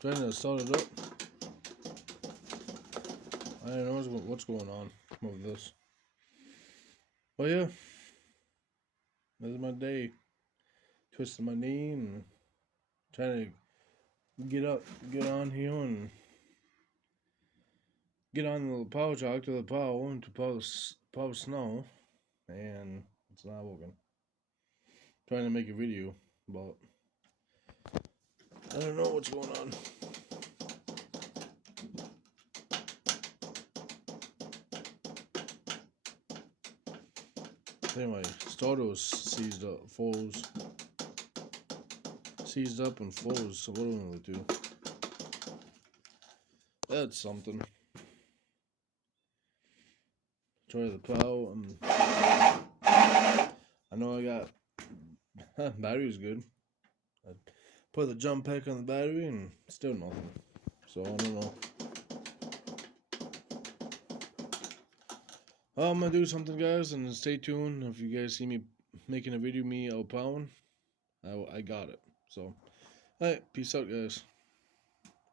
trying to start it up. I don't know what's going on with this. But yeah, this is my day. Twisting my knee and trying to get on here and get on the power truck to the power and to power snow, and it's not working. Trying to make a video, but I don't know what's going on. Anyway, starter was seized up, seized up and froze. So what do we gonna do? That's something. Try the plow. I know I got battery's good. I put the jump pack on the battery and still nothing. So I don't know. I'm gonna do something, guys, and stay tuned. If you guys see me making a video, me out plowing, I got it. So, alright, peace out, guys.